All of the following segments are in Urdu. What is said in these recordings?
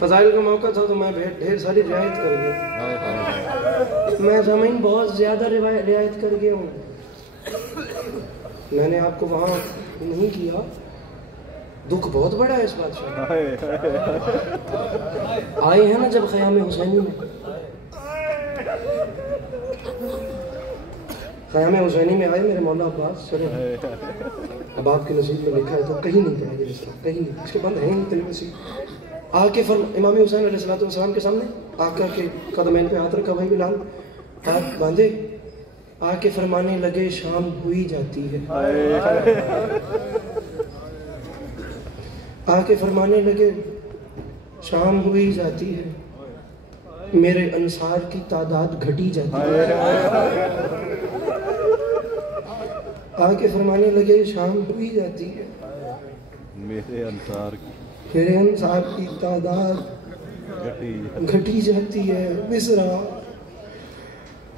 فضائل کا موقع تھا تو میں ڈھیر ساری رعایت کر گیا. میں سامعین بہت زیادہ رعایت کر گیا ہوں. میں نے آپ کو وہاں نہیں کیا. دکھ بہت بڑا ہے اس بادشاہ. آئے ہیں نا جب خیام حسینی میں, خیام حسینی میں آئے میرے مولا عباس. چلے اب آپ کے نصیب میں لکھا ہے تو کہیں نہیں پائے گے رشتہ, کہیں نہیں. اس کے بعد ہیں اتنے نصیب. آ کے امام حسین علیہ السلام کے سامنے آ کر کے قدمین پہ ہاتھ رکھا, بھائی بلال ہاتھ باندھے. آ کے فرمانے لگے شام ہوئی جاتی ہے. آ کے فرمانے لگے شام ہوئی جاتی ہے, میرے انصار کی تعداد گھٹی جاتی ہے. آ کے فرمانے لگے شام ہوئی جاتی ہے, میرے انصار کی تعداد گھٹی جاتی ہے. مصرع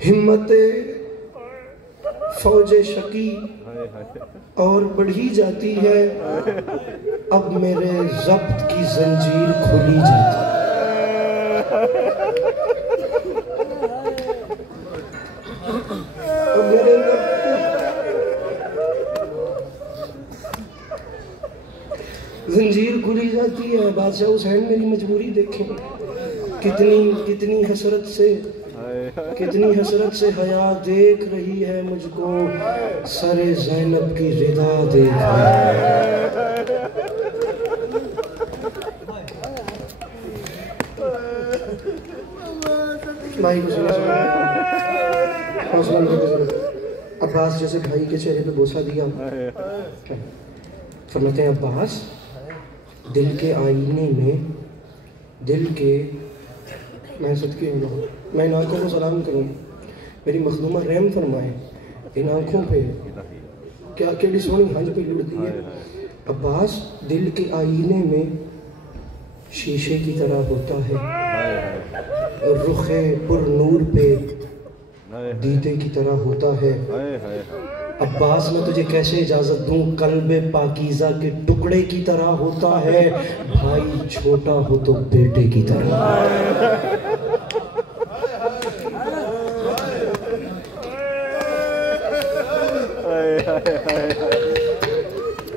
ہمت فوج شقی اور بڑھی جاتی ہے, اب میرے ضبط کی زنجیر کھلی جاتی ہے. اب میرے زنجیر کھلی جاتی ہے. بادشاہ حسین میری مجبوری دیکھیں, کتنی حسرت سے حیا دیکھ رہی ہے مجھ کو, سر زینب کی رضا دیکھ رہی ہے. بھائی کو عباس جیسے بھائی کے چہرے پہ بوسہ دیا. فرماتے ہیں عباس دل کے آئینے میں, دل کے, میں صدقے ہوں, میں ان آنکھوں کو سلام کروں, میری مخدومہ رحم فرمائے ان آنکھوں پہ, کیا کیڑی سونی ہنج پہ لڑتی ہے. عباس دل کے آئینے میں شیشے کی طرح ہوتا ہے, رخ پر نور پہ دیدے کی طرح ہوتا ہے. عباس میں تجھے کیسے اجازت دوں, قلب پاکیزہ کے ٹکڑے کی طرح ہوتا ہے, بھائی چھوٹا ہو تو بیٹے کی طرح.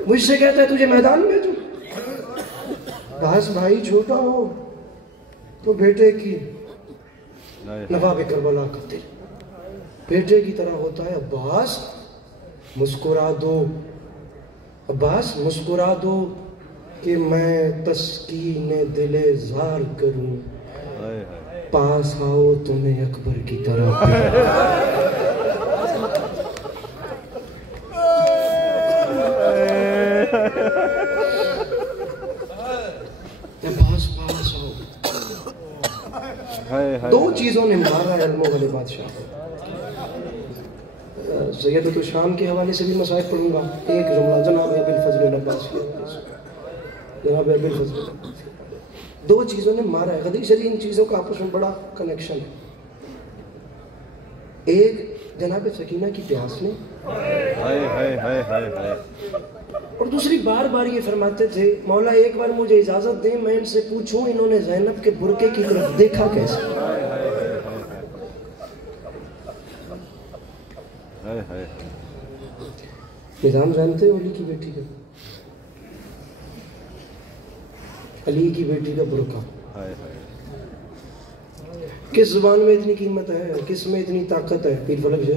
مجھ سے کہتا ہے تجھے میدان میں جو بس بھائی چھوٹا ہو تو بیٹے کی, نواب کربلا کا دل بیٹے کی طرح ہوتا ہے. عباس مسکرا دو, عباس مسکرا دو کہ میں تسکین دل زار کروں, پاس آؤ تمہیں اکبر کی طرح. دو چیزوں نے مارا علم والے بادشاہ کو. سیدۃ الشام کے حوالے سے بھی مسائل پڑھوں گا. ایک جملہ جناب ابی الفضل العباسی, جناب ابی الفضل, دو چیزوں نے مارا ہے. غدیر شریف ان چیزوں کا آپس میں بڑا کنیکشن ہے. ایک جناب سکینہ کی پیاس نے, اور دوسری بار بار یہ فرماتے تھے مولا ایک بار مجھے اجازت دیں میں ان سے پوچھوں انہوں نے زینب کے برقعے کی طرف دیکھا کیسے. نظام جانتے ہو علی کی بیٹی کا, علی کی بیٹی کا برقعہ کس زبان میں اتنی قیمت ہے, کس میں اتنی طاقت ہے. پیر فلک جو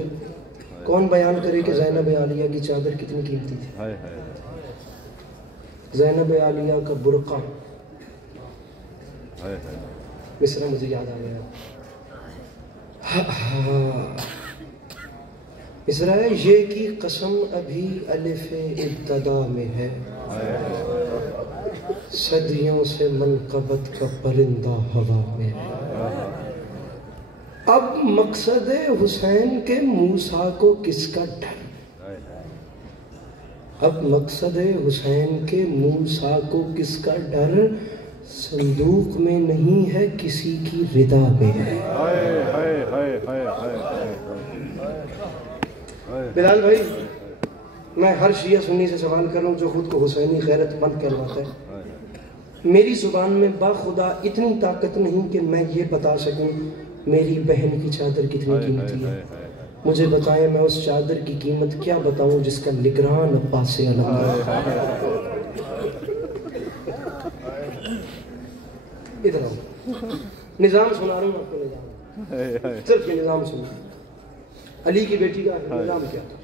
کون بیان کرے کہ زینب عالیہ کی چادر کتنی قیمتی تھی. زینب عالیہ کا برقعہ مصرع مجھے یاد آ گیا. مصرع ہے یہ کی قسم ابھی الف ابتدا میں ہے, صدیوں سے منقبت کا پرندہ ہوا میں ہے. اب مقصد حسین کے موسیٰ کو کس کا ڈر, اب مقصد حسین کے موسیٰ کو کس کا ڈر, صندوق میں نہیں ہے کسی کی ردا میں ہے. بلال بھائی میں ہر شیعہ سنی سے سوال کر رہا ہوں جو خود کو حسینی غیرت مند کہلاتا ہے, میری زبان میں باخدا اتنی طاقت نہیں کہ میں یہ بتا سکوں میری بہن کی چادر کتنی قیمتی ہے. مجھے بتائیں میں اس چادر کی قیمت کیا بتاؤں جس کا نگران عباس علمدار. ادھر آؤ، نظام سنا رہا ہوں آپ کو. نظام صرف یہ نظام سنا. علی کی بیٹی کا نظام کیا تھا؟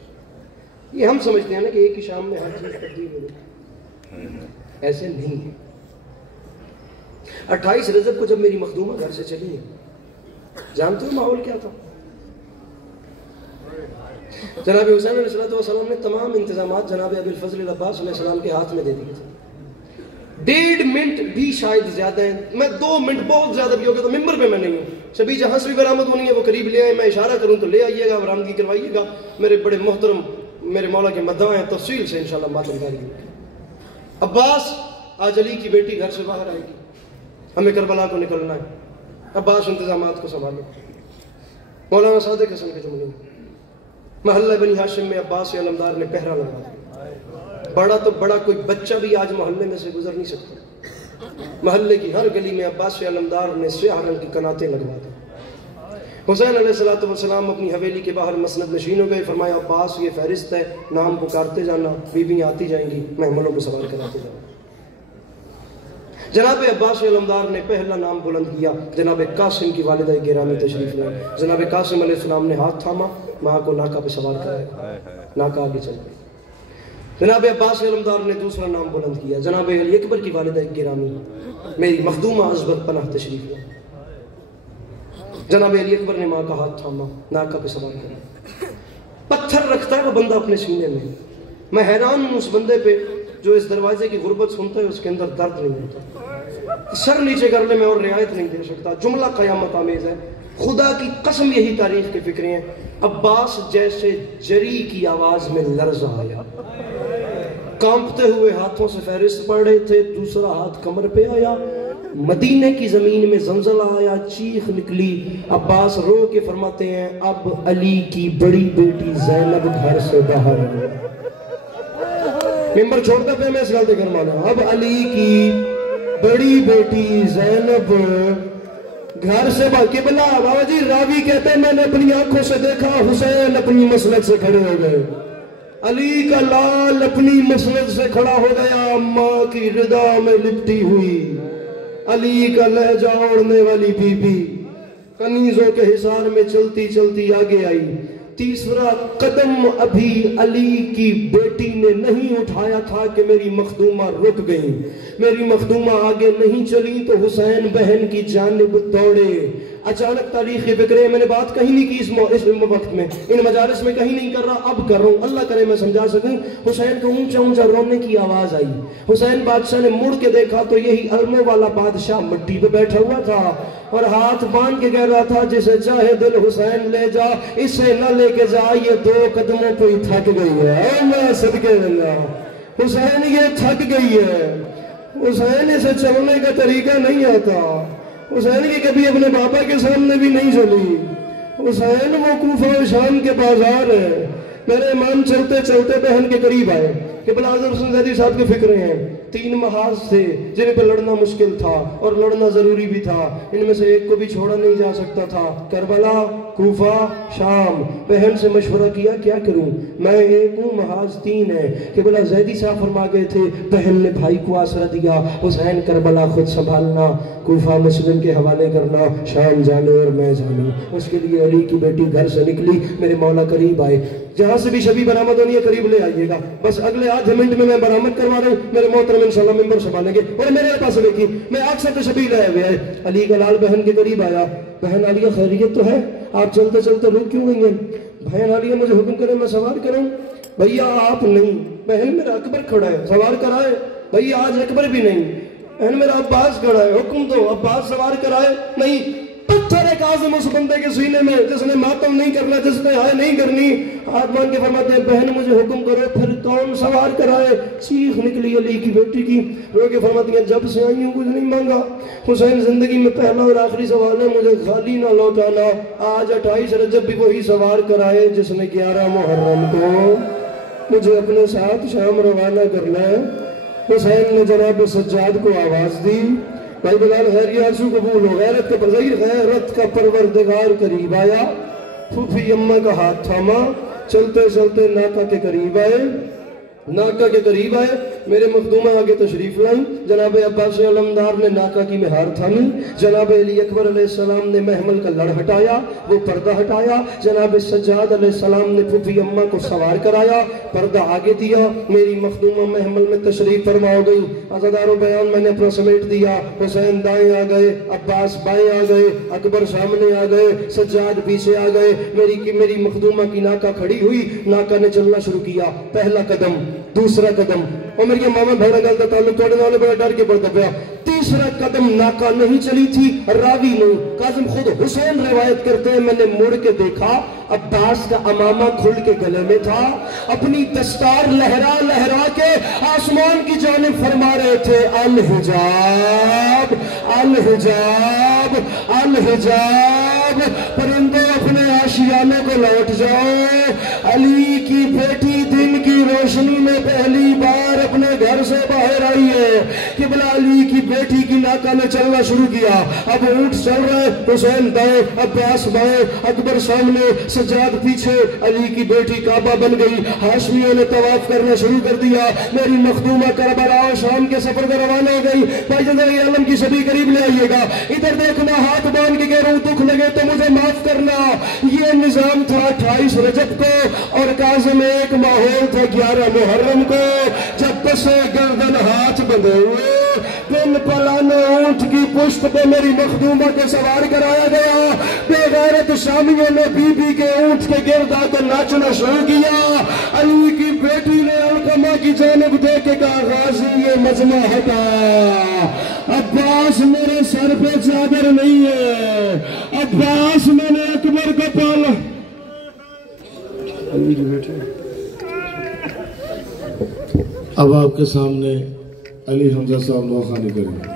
یہ ہم سمجھتے ہیں نا کہ ایک ہی شام میں ہر چیز تبدیل ہو گئی. ایسے نہیں ہے. 28 رجب کو جب میری مخدومہ گھر سے چلی ہے، جانتے ہو ماحول کیا تھا؟ جناب حسین علیہ السلام نے تمام انتظامات جناب ابی الفضل العباس علیہ السلام کے ہاتھ میں دے دیے تھے. 1.5 منٹ بھی شاید زیادہ ہیں، میں 2 منٹ بہت زیادہ بھی ہو گیا تو ممبر پہ میں نہیں ہوں. شبی جہاں سے بھی برآمد ہونی ہے وہ قریب لے آئے، میں اشارہ کروں تو لے آئیے گا، برآمدگی کروائیے گا. میرے بڑے محترم میرے مولا کے مدعا ہیں، تفصیل سے انشاءاللہ ماتم کاری ہوگی. عباس آج علی کی بیٹی گھر سے باہر آئے گی، ہمیں کربلا کو نکلنا ہے. عباس انتظامات کو سنبھالو. مولانا صادق حسن کے جملے میں محلہ بنی ہاشم میں عباس علمدار نے پہرا لگا دیا. بڑا تو بڑا کوئی بچہ بھی آج محلے میں سے گزر نہیں سکتا. محلے کی ہر گلی میں عباس علمدار نے سیاہ رنگ کی کناتیں لگوا دی. حسین علیہ السلام اپنی حویلی کے باہر مسند نشین ہو گئے. فرمایا عباس یہ فہرست ہے، نام پکارتے جانا، بیویاں آتی جائیں گی، محملوں کو سوار کراتے جانا. جناب عباس علمدار نے پہلا نام بلند کیا. جناب قاسم کی والدہ گرامی تشریف لائے. جناب قاسم علیہ السلام نے ہاتھ تھاما، ماں کو ناکا پہ سوار کرایا، ناکا آگے چل گئی. جناب عباس علمدار نے دوسرا نام بلند کیا. جناب علی اکبر کی والدہ گرامی میری مخدومہ عزبت پناہ تشریف لائے. جناب علی اکبر نے ماں کا ہاتھ تھاما، ناکا پہ سوار کرایا. پتھر رکھتا ہے وہ بندہ اپنے سینے میں. میں حیران ہوں اس بندے پہ جو اس دروازے کی غربت سنتا ہے، اس کے اندر درد نہیں ہوتا. سر نیچے کر لے میں اور رعایت نہیں دے سکتا. جملہ قیامت آمیز ہے. خدا کی قسم یہی تاریخ کے فکرے ہیں. عباس جیسے جری کی آواز میں لرزہ آیا، کانپتے ہوئے ہاتھوں سے فہرست پڑھ رہے تھے. دوسرا ہاتھ کمر پہ آیا. مدینے کی زمین میں زلزلہ آیا، چیخ نکلی. عباس رو کے فرماتے ہیں اب علی کی بڑی بیٹی زینب گھر سے باہر ہے. ممبر چھوڑتا پہ میں اس غلطی کروانا. اب علی کی بڑی بیٹی زینب گھر سے باہر. قبلہ بابا جی راوی کہتے ہیں میں نے اپنی آنکھوں سے دیکھا حسین اپنی مسند سے کھڑے ہو گئے. علی کا لال اپنی مسند سے کھڑا ہو گیا، ماں کی رضا میں لپٹی ہوئی. علی کا لہجہ اوڑھنے والی بی بی کنیزوں کے حصار میں چلتی چلتی آگے آئی. تیسرا قدم ابھی علی کی بیٹی نے نہیں اٹھایا تھا کہ میری مخدومہ رک گئی. میری مخدومہ آگے نہیں چلی تو حسین بہن کی جانب دوڑے. اچانک تاریخی فکرے میں نے بات کہیں نہیں کی اس وقت میں، ان مجالس میں کہیں نہیں کر رہا، اب کر رہا ہوں. اللہ کرے میں سمجھا سکوں. حسین کو اونچا اونچا رونے کی آواز آئی. حسین بادشاہ نے مڑ کے دیکھا تو یہی علموں والا بادشاہ مٹی پہ بیٹھا ہوا تھا اور ہاتھ باندھ کے کہہ رہا تھا جسے چاہے دل حسین لے جا، اسے نہ لے کے جا، یہ 2 قدموں پہ ہی تھک گئی ہے. اے میں صدقے اللہ، حسین یہ تھک گئی ہے. حسین اسے چلنے کا طریقہ نہیں آتا. حسین کی کبھی اپنے بابا کے سامنے بھی نہیں چلی. حسین وہ کوفہ و شام کے بازار ہے. میرے امام چلتے چلتے بہن کے قریب آئے کہ بلازر حسن زیدی صاحب کے فکرے ہیں. 3 محاذ تھے جن پہ لڑنا مشکل تھا اور لڑنا ضروری بھی تھا. ان میں سے ایک کو بھی چھوڑا نہیں جا سکتا تھا. کربلا، کوفہ، شام. بہن سے مشورہ کیا کیا کروں؟ میں ایک ہوں، محاذ 3 ہے. کہ بلا زیدی صاحب فرما گئے تھے. بہن نے بھائی کو آسرا دیا، حسین کربلا خود سنبھالنا، کوفہ مسلم کے حوالے کرنا، شام جانے اور میں جانوں. اس کے لیے علی کی بیٹی گھر سے نکلی. میرے مولا قریب آئے. جہاں سے بھی شبی برآمد ہونی ہے قریب لے آئیے گا. بس اگلے آدھے منٹ میں برآمد کروا رہا ہوں. میرے محترم انشاءاللہ ممبر سنبھالیں گے. اور میرے پاس دیکھیے میں اکثر تو شبی لے ہوئے ہیں. علی کا لال بہن کے قریب آیا. بہن عالیہ خیریت تو ہے؟ آپ چلتے چلتے رک کیوں گئی ہیں؟ بہن عالیہ مجھے حکم کرے میں سوار کروں. بھیا آپ نہیں. بہن میرا اکبر کھڑا ہے، سوار کرائے. بھیا آج اکبر بھی نہیں. بہن میرا عباس کھڑا ہے، حکم دو عباس سوار کرائے. نہیں. پتھر ایک اعظم اس بندے کے سینے میں جس نے ماتم نہیں کرنا، جس نے ہائے نہیں کرنی. ہاتھ مان کے فرماتے ہیں بہن مجھے حکم کرو پھر کون سوار کرائے. چیخ نکلی علی کی بیٹی کی. رو کے فرماتی ہیں جب سے آئی ہوں کچھ نہیں مانگا. حسین زندگی میں پہلا اور آخری سوال ہے، مجھے خالی نہ لوٹانا. آج 28 رجب بھی وہی سوار کرائے جس نے 11 محرم کو مجھے اپنے ساتھ شام روانہ کرنا ہے. حسین نے جناب سجاد کو آواز دی، بھائی بلال خیر یہ آنسو قبول ہو، غیرت کا پروردگار قریب آیا، پھوپھی اماں کا ہاتھ تھاما، چلتے چلتے ناکا کے قریب آئے، میرے مخدومہ آگے تشریف لائیں، جناب عباس علمدار نے ناکا کی مہار تھامی، جناب علی اکبر علیہ السلام نے محمل کا لڑ ہٹایا، وہ پردہ ہٹایا، جناب سجاد علیہ السلام نے پھوپھی اماں کو سوار کرایا، پردہ آگے دیا، میری مخدومہ محمل میں تشریف فرما ہو گئی، عزادارو بیان میں نے اپنا سمیٹ دیا، حسین دائیں آ گئے، عباس بائیں آ گئے، اکبر سامنے آ گئے، سجاد پیچھے آ گئے، میری مخدومہ کی ناکا کھڑی ہوئی، ناکا نے چلنا شروع کیا، پہلا قدم، دوسرا قدم، اور میری ماما بھیڑا گلتا تعلق توڑنے والے بڑا ڈر کے بڑھتا پیا، تیسرا قدم ناکا نہیں چلی تھی، راوی نہیں، کاظم خود حسین روایت کرتے ہیں، میں نے مڑ کے دیکھا، عباس کا امامہ کھل کے گلے میں تھا، اپنی دستار لہرا لہرا کے آسمان کی جانب فرما رہے تھے، الحجاب الحجاب الحجاب، پرندوں اپنے آشیانے کو لوٹ جاؤ، علی کی بیٹی دن کی روشنی میں پہلی بار اپنے گھر سے باہر آئی ہے، قبلہ علی کی بیٹی کی ناکا نے چلنا شروع کیا، اب اونٹ چل رہے، حسین دائیں، عباس بائیں، اکبر سامنے، سجاد پیچھے، علی کی بیٹی کعبہ بن گئی، ہاشمیوں نے طواف کرنا شروع کر دیا، میری مخدومہ کربلا و شام کے سفر کا روانہ ہو گئی، بھائی جنرل عالم کی شبی قریب لے آئیے گا، ادھر دیکھنا، ہاتھ باندھ کے کہہ رہا ہوں، دکھ لگے تو مجھے معاف کرنا، یہ نظام تھا 28 رجب کو، اور کاظم ایک ماحول تھا 11 محرم کو، جب پسے گردن ہاتھ بندھے ہوئے، بن پلانے اونٹ کی پشت پہ میری مخدومہ کے سوار کرایا گیا، بے غیرت شامیوں نے بی بی کے اونٹ کے گرد آ کر ناچنا شروع کیا، علی کی بیٹی نے علقمہ کی جانب دے کے کہا، غازی یہ مجمع ہٹا، عباس میرے سر پہ چادر نہیں ہے، عباس میں نے اکبر کا پالا، علی کی بیٹی اب آپ کے سامنے علی حمزہ صاحب نوخانی کریں گے۔